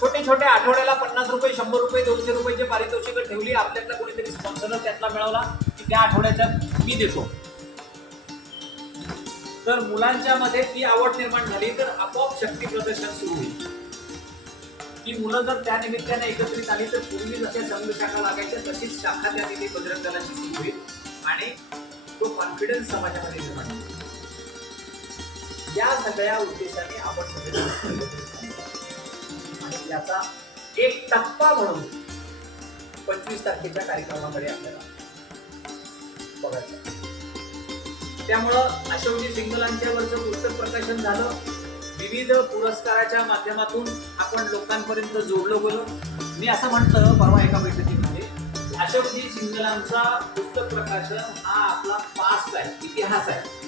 छोटे छोटे आठवड्याला पन्नास रुपये शंभर रुपये दोनशे रुपयाचे पारितोषिक ठेवली. आपल्यातला कोणीतरी स्पॉन्सर त्यातला मिळवला की त्या आठवड्याच्या मी देतो. तर मुलांच्या मध्ये ती आवड निर्माण झाली तर आपोआप शक्ती प्रदर्शन सुरू होईल. ती मुलं जर त्या निमित्ताने एकत्रित आली तर पूर्वी जशा संघ शाखा लागायच्या तशीच शाखा त्या तिथे बजरंग दलाची सुरू होईल आणि तो कॉन्फिडन्स समाजामध्ये निर्माण होईल. या सगळ्या उद्देशाने आपण सगळे याचा एक टप्पा म्हणून पंचवीस तारखेच्या कार्यक्रमाकडे आपल्याला बघायचं त्यामुळं अशोकजी सिंगलांच्यावरचं पुस्तक प्रकाशन झालं. विविध पुरस्काराच्या माध्यमातून आपण लोकांपर्यंत जोडलो गेलो. मी असं म्हटलं परवा एका बैठकीमध्ये अशोकजी सिंगलांचा पुस्तक प्रकाशन हा आपला पास्ट आहे इतिहास आहे.